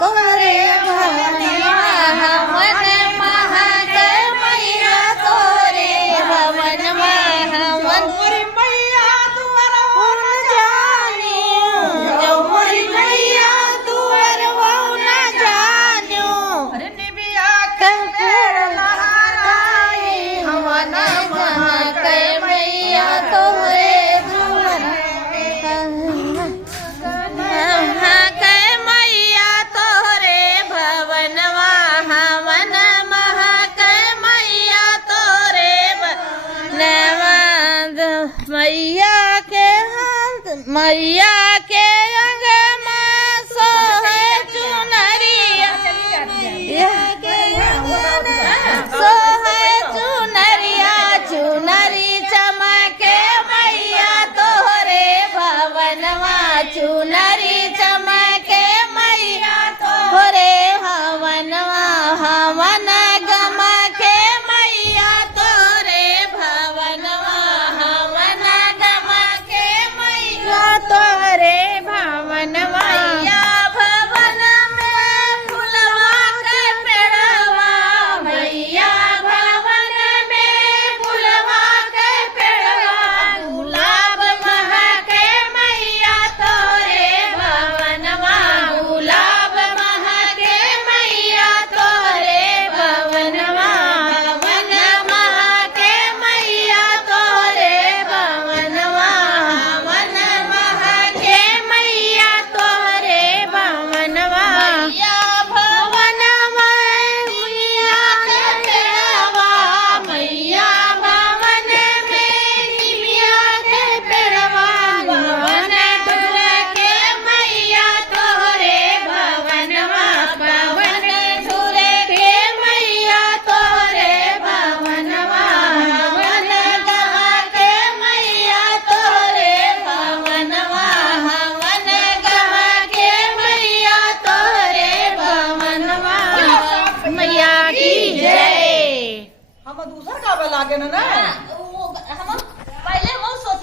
तोरे भवनवा हवन महाके मैया तोरे भवनवा हवन मोरी मैया तुअर न जान्यो जो मोरी मैया तुअर वो न जान्यो अरे निबिया के पेड़ लहराए हवन महाके मैया तोरे भवन महाके मैया तोरे भवनवा हवन महाके मैया तोरे भवनवा मैया के हाथ मैया के अंग में सोहे चुनरिया सोहे चुनरिया चुनरी चमके मैया तोरे भवनवा चुनरी चमके मैया तोरे हवनवा हवन गमके मैया तोरे भवनवा हवन गमके मैया तोरे भवनवा मैया भवन में फुलवा के पेड़वा मैया भवन में फुलवा के पेड़वा गुलाब महके मैया तोरे भवनवा गुलाब महके मैया तोरे भवनवा हवन महके मैया तोरे भवनवा हवन महके मैया तोरे भवनवा मैया भवन में मैया के पेड़वा मैया भवन में निमिया के पेड़वा भवन ढुल के मैया तोरे भवनवा भवन ढुल के मैया तोरे भवनवा हवन गहा के मैया तोरे भवनवा हवन गहा के मैया तोरे भवनवा मैया की जय। हम दूसर गावे लागे ना